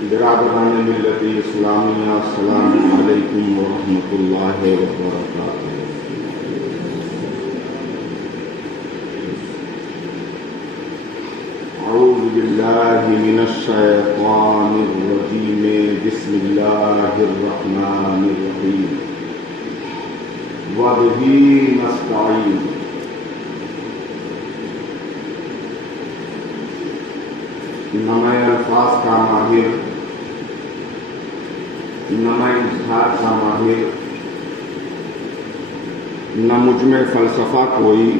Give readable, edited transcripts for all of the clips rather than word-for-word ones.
برادران ملت اسلامیہ، السلام علیکم ورحمۃ اللہ وبرکاتہ۔ اعوذ باللہ من الشیطان الرجیم، بسم اللہ الرحمن الرحیم، وبہ نستعین۔ نہ میں الفاظ کا ماہر، نہ میں اظہار کا ماہر، نہ مجھ میں فلسفہ کوئی،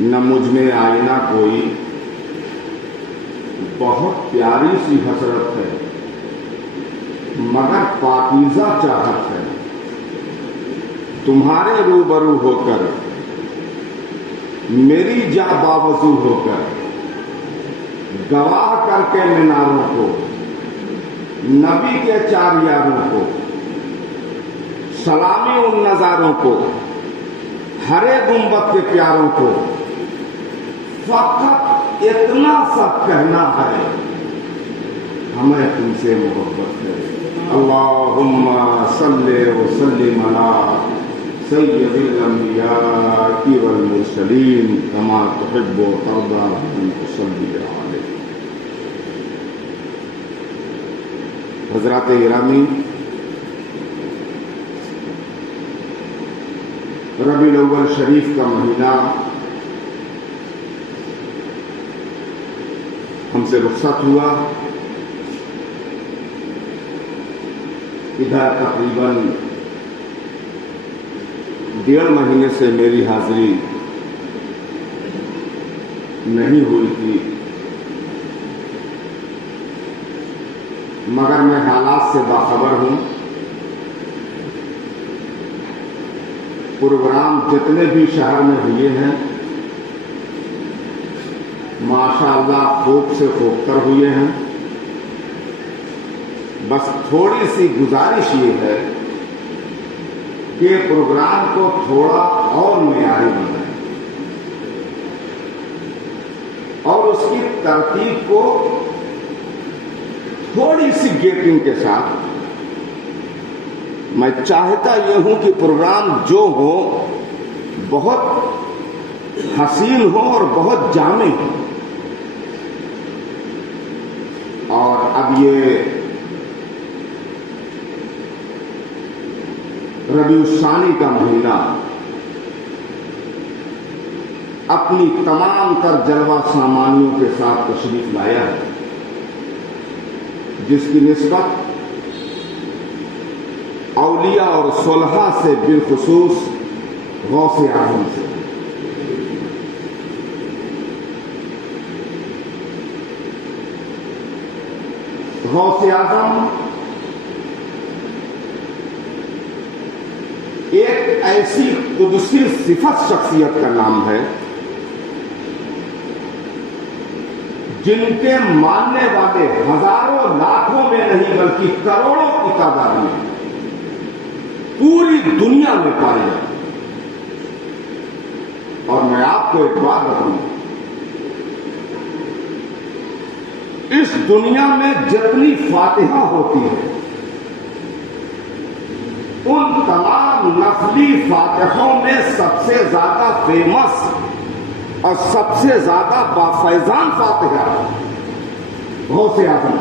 نہ مجھ میں آئینہ کوئی۔ بہت پیاری سی حسرت ہے مگر پاکیزہ چاہت ہے، تمہارے روبرو ہو کر، میری جاں باوضو ہو کر، گواہ کر کے میناروں کو، نبی کے چار یاروں کو، سلامی ان نظاروں کو، ہرے گنبد کے پیاروں کو، فقط اتنا سب کہنا ہے، ہمیں تم سے محبت ہے۔ اللہم صلی وسلم علی سید الانبیاء والمرسلین کما تحب و ترضی ان تصلی علیہ۔ حضرات گرامی، ربیع الاول شریف کا مہینہ ہم سے رخصت ہوا۔ ادھر تقریباً 1.5 مہینے سے میری حاضری نہیں ہوئی تھی، مگر میں حالات سے باخبر ہوں۔ پروگرام جتنے بھی شہر میں ہوئے ہیں ماشاء اللہ خوب سے خوب تر ہوئے ہیں۔ بس تھوڑی سی گزارش یہ ہے کہ پروگرام کو تھوڑا اور معیاری بنائیں اور اس کی ترتیب کو تھوڑی سی گیپنگ کے ساتھ۔ میں چاہتا یہ ہوں کہ پروگرام جو ہو بہت حسین ہو اور بہت جامع ہو۔ اور اب یہ ربیع الثانی کا مہینہ اپنی تمام تر جلوہ سامانیوں کے ساتھ تشریف لایا ہے، جس کی نسبت اولیاء اور صلحاء سے بالخصوص غوث اعظم سے۔ غوث اعظم ایک ایسی قدسی صفت شخصیت کا نام ہے جن کے ماننے والے ہزاروں لاکھوں میں نہیں بلکہ کروڑوں کی تعداد میں پوری دنیا میں پائے جاتے ہیں۔ اور میں آپ کو ایک بات بتاؤں، اس دنیا میں جتنی فاتحہ ہوتی ہے ان تمام نفلی فاتحوں میں سب سے زیادہ فیمس اور سب سے زیادہ بافیضان فاتحہ غوث اعظم۔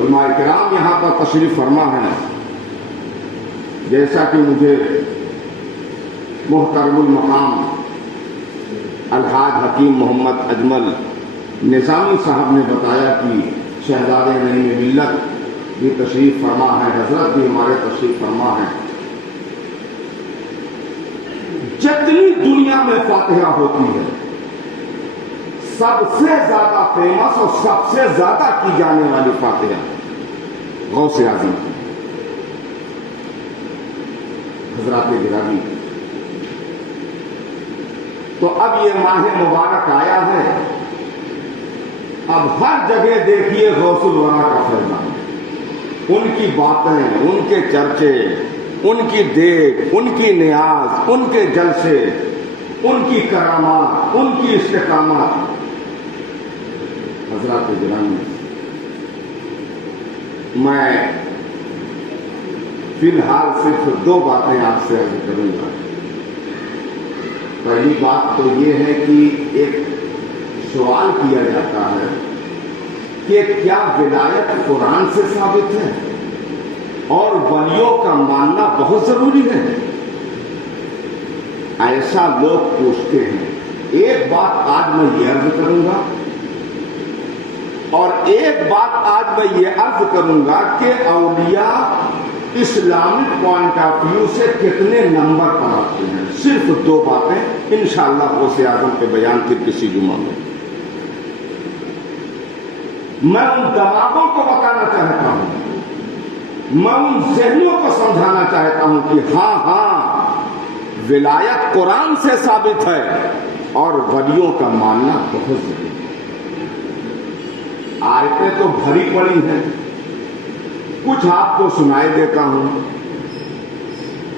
علماء کرام یہاں پر تشریف فرما ہے، جیسا کہ مجھے محترم المقام الحاج حکیم محمد اجمل نظامی صاحب نے بتایا کہ شہزادے نعیم ملت بھی تشریف فرما ہے، حضرت بھی ہمارے تشریف فرما ہے۔ جتنی دنیا میں فاتحہ ہوتی ہے سب سے زیادہ فیمس اور سب سے زیادہ کی جانے والی فاتحہ غوث اعظم کی۔ حضرات گرامی، تو اب یہ ماہ مبارک آیا ہے، اب ہر جگہ دیکھیے غوث الورا کا فیضان، ان کی باتیں، ان کے چرچے، ان کی دیکھ، ان کی نیاز، ان کے جلسے، ان کی کرامات، ان کی استقامات۔ حضرات گرامی، میں فی الحال صرف 2 باتیں آپ سے عرض کروں گا۔ پہلی بات تو یہ ہے کہ ایک سوال کیا جاتا ہے کہ کیا ولایت قرآن سے ثابت ہے اور ولیوں کا ماننا بہت ضروری ہے؟ ایسا لوگ پوچھتے ہیں۔ ایک بات آج میں یہ عرض کروں گا اور ایک بات آج میں یہ عرض کروں گا کہ اولیاء اسلامک پوائنٹ آف ویو سے کتنے نمبر پر آتے ہیں۔ صرف 2 باتیں انشاءاللہ غوث اعظم کے بیان کی کسی جمعہ میں ان دماغوں کو بتانا چاہتا ہوں، میں ان ذہنوں کو سمجھانا چاہتا ہوں کہ ہاں ولایت قرآن سے ثابت ہے اور ولیوں کا ماننا بہت ضروری ہے۔ آیتیں تو بھری پڑی ہیں، کچھ آپ کو سنائی دیتا ہوں۔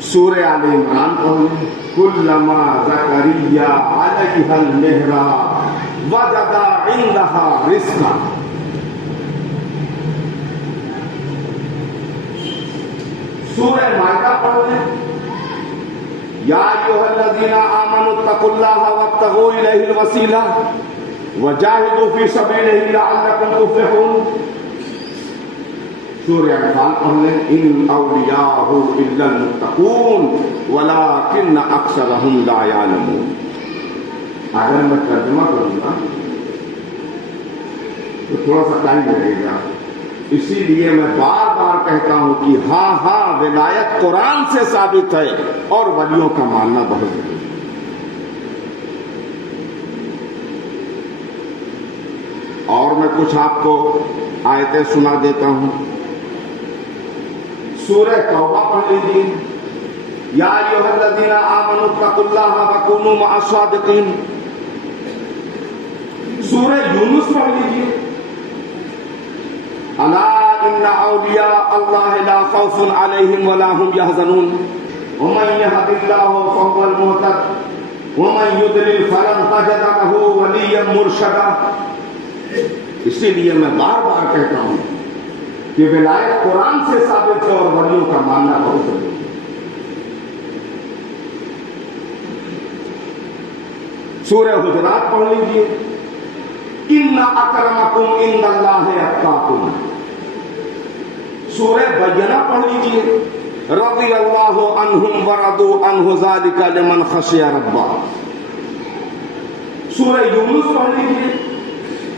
سورہ آل عمران پڑھیں، کلما زکریا علیہ المحراب وجد عندہا رزقا۔ سورہ مائدہ پڑھیں، یا ایھا الذین آمنوا اتقوا اللہ وابتغوا الیہ الوسیلہ وجاہدوا فی سبیلہ لعلکم تفلحون۔ سورہ انفال پڑھیں، ان اولیاء الا المتقون ولکن اکثرهم لا یعلمون۔ اگر میں ترجمہ کروں گا تو تھوڑا سا ٹائم لگے گا، اسی لیے میں بار بار کہتا ہوں کہ ہاں ولایت قرآن سے ثابت ہے اور ولیوں کا ماننا بہت ضروری ہے۔ اور میں کچھ آپ کو آیتیں سنا دیتا ہوں۔ سورہ توبہ پڑھ لیجیے، یا ایھا الذین آمنوا اتقوا اللہ وکونوا مع الصادقین۔ سورہ یونس پڑھ لیجیے، الا ان اولیاء اللہ لا خوف علیہم ولا هم يحزنون ومن يهد اللہ فهو المهتد ومن يضلل فلن تجد له ولیا مرشدا۔ اسی لیے میں بار بار کہتا ہوں کہ ولایت قرآن سے ثابت ہے اور ولیوں کا ماننا بہت ضروری ہے۔ سورہ حجرات پڑھ لیجیے، ان اکرمکم عند اللہ اتقاکم۔ سورہ بینہ پڑھ لیجیے، رضی اللہ عنہم ورضوا عنہ ذلک لمن خشی ربہ۔ سورہ یونس پڑھ لیجیے،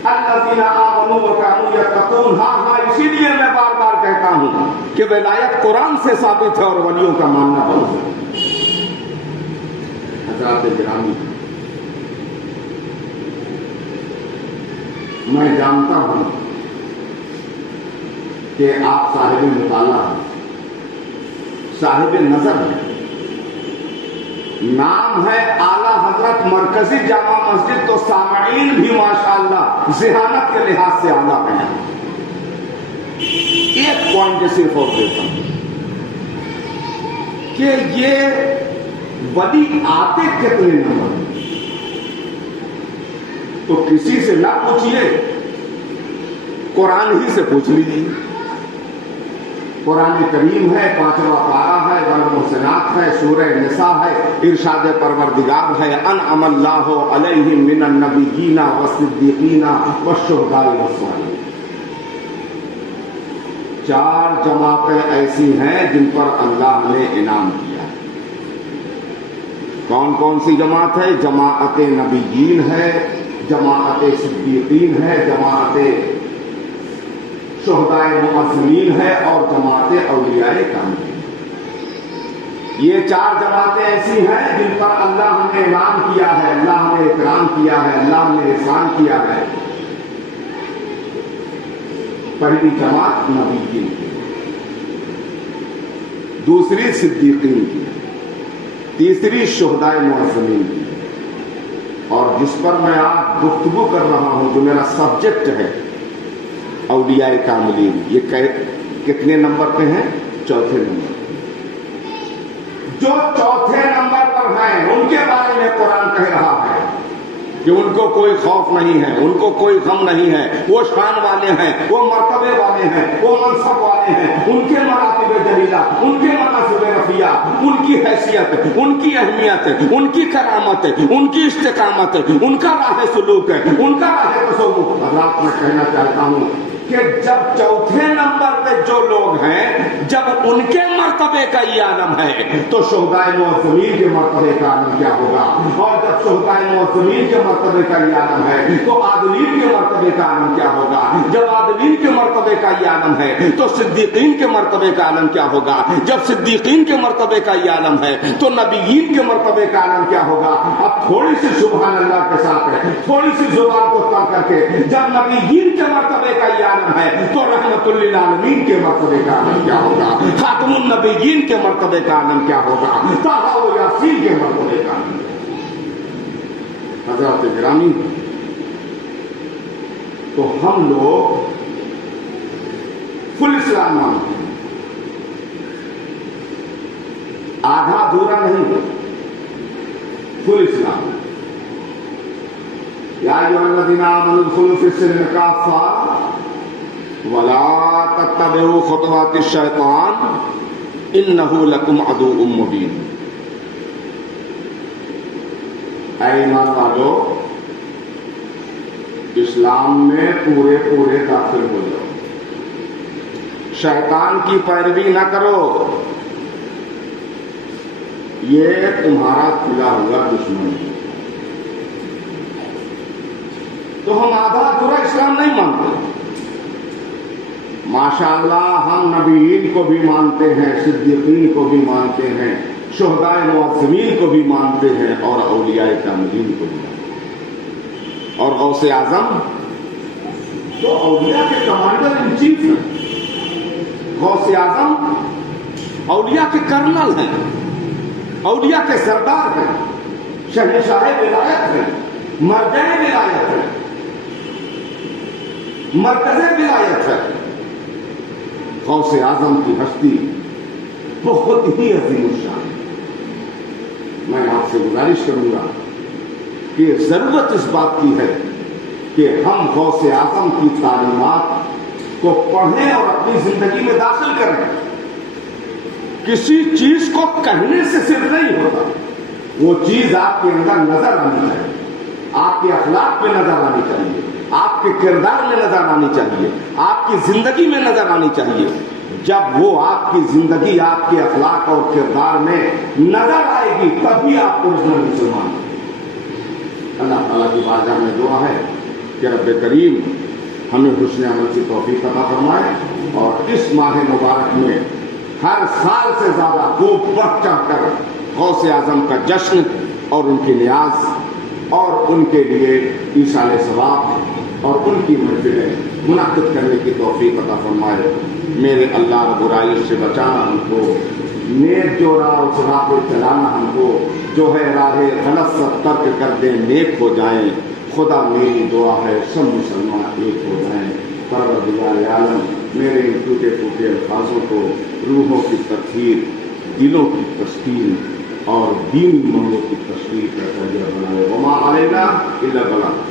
الذین آمنوا وکانوا یتقون۔ ہاں اسی لیے میں بار بار کہتا ہوں کہ ولایت قرآن سے ثابت ہے اور ولیوں کا ماننا بہت ہے۔ حضرات گرامی، میں جانتا ہوں کہ آپ صاحب مطالعہ ہیں، صاحب نظر ہیں، نام ہے اعلیٰ حضرت مرکزی جامع مسجد، تو سامعین بھی ماشاءاللہ ذہانت کے لحاظ سے اعلیٰ ہیں۔ ایک پوائنٹ صرف اور دیتا ہوں کہ یہ ولی آتے کتنے نمبر، تو کسی سے نہ پوچھئے، قرآن ہی سے پوچھ لیجیے۔ قرآن کریم ہے، 5واں پارہ ہے، والمحصنات ہے، سورہ نساء ہے، ارشاد پروردگار ہے، انعم اللہ علیہم من النبیین والصدیقین والشہداء والصالحین۔ 4 جماعتیں ایسی ہیں جن پر اللہ نے انعام کیا۔ کون کون سی جماعت ہے؟ جماعت نبیین ہے، جماعت صدیقین ہے، جماعت شہداء معصومین ہے اور جماعت اولیاء کاملین۔ یہ 4 جماعتیں ایسی ہیں جن پر اللہ نے انعام کیا ہے، اللہ نے اکرام کیا ہے، اللہ نے احسان کیا ہے۔ پہلی جماعت نبیین کی، دوسری صدیقین کی، تیسری شہداء معصومین کی، اور جس پر میں آج گفتگو کر رہا ہوں، جو میرا سبجیکٹ ہے، اولیاء کاملین، یہ کتنے نمبر پہ ہیں؟ 4تھے نمبر۔ جو 4تھے نمبر پر ہیں ان کے بارے میں قرآن کہہ رہا ہے کہ ان کو کوئی خوف نہیں ہے, ان کو کوئی غم نہیں ہے, وہ شان والے ہیں, وہ مرتبے والے ہیں, وہ منصب والے ہیں, ان کے مراتب جلیلہ, ان کے مناصب رفیع, ان کی حیثیت, ان کی اہمیت, ان کی کرامت, ان کی استقامت, ان کا راہ سلوک ہے, ان کا راہ تصوف. حضرات میں کہنا چاہتا ہوں کہ جب چوتھے نمبر پہ جو لوگ ہیں, جب ان کے مرتبے کا یہ عالم ہے تو شہدائے معظمین کے مرتبے کا عالم کیا ہوگا, اور جب شہدائے معظمین کے مرتبے کا یہ عالم ہے تو عادلین کے مرتبے کا عالم کیا ہوگا, جب عادلین کے مرتبے کا یہ عالم ہے تو صدیقین کے مرتبے کا عالم کیا ہوگا, جب صدیقین کے مرتبے کا یہ عالم ہے تو نبیین کے مرتبے کا عالم کیا ہوگا. اب تھوڑی سی سبحان اللہ کے ساتھ ہے, تھوڑی سی زبان کو تنگ کر کے, جب نبیین کے مرتبے کا یہ عالم ہے تو رحمت للعالمین کے مرتبے کا عالم کیا ہوگا, خاتم النبیین کے مرتبے کا عالم کیا ہوگا, طٰہٰ و یاسین کے مرتبے کا عالم. حضرات گرامی, تو ہم لوگ فل اسلام مانتے ہیں, آدھا ادھورا نہیں, فل اسلام. یا ایھا الذین آمنوا ادخلوا فی السلم کافۃ ولا تتبعوا خطوات الشیطان انہ لکم عدو مبین. اے ایمان والو, اسلام میں پورے داخل ہو جاؤ, شیطان کی پیروی نہ کرو, یہ تمہارا کھلا ہوا دشمن ہے. تو ہم آدھا ادھورا اسلام نہیں مانتے. ماشاءاللہ ہم نبیین کو بھی مانتے ہیں, صدیقین کو بھی مانتے ہیں, شہدائے معظمین کو بھی مانتے ہیں, اور اولیاء کاملین کو بھی مانتے ہیں. اور غوث اعظم تو اولیاء کے کمانڈر ان چیف ہیں. غوث اعظم اولیاء کے کرنل ہیں, اولیاء کے سردار ہیں, شہنشاہ ولایت ہیں, مرجع ولایت ہیں, مرکز ولایت ہے. غوث اعظم کی ہستی بہت ہی عظیم الشان. میں آپ سے گزارش کروں گا کہ ضرورت اس بات کی ہے کہ ہم غوث اعظم کی تعلیمات کو پڑھیں اور اپنی زندگی میں داخل کریں. کسی چیز کو کہنے سے صرف نہیں ہوتا, وہ چیز آپ کے اندر نظر آنی چاہیے, آپ کے اخلاق میں نظر آنی چاہیے, آپ کے کردار میں نظر آنی چاہیے, آپ کی زندگی میں نظر آنی چاہیے. جب وہ آپ کی زندگی, آپ کے اخلاق اور کردار میں نظر آئے گی تبھی آپ اوریجنل مسلمان ہیں. اللہ تعالیٰ کی بارگاہ میں دعا ہے کہ رب کریم ہمیں حسن عمل کی توفیق عطا فرمائے, اور اس ماہ مبارک میں ہر سال سے زیادہ خوب بڑھ چڑھ کر غوث اعظم کا جشن اور ان کی نیاز اور ان کے لیے ایصال ثواب اور ان کی محفلیں منعقد کرنے کی توفیق عطا فرمائے. میرے اللہ برائی سے بچانا ہم کو, نیک جو راہ اس راہ پہ چلانا ہم کو, جو ہے راہ غلط سب ترک کر دیں, نیک ہو جائیں. خدا میری دعا ہے سب مسلمان ایک ہو جائیں. پروردگار عالم میرے ان ٹوٹے پھوٹے الفاظوں کو روحوں کی تطہیر, دلوں کی تسکین اور دینی منگوں کی تشریح کا ذریعہ بنائے. وما علینا الا البلاغ.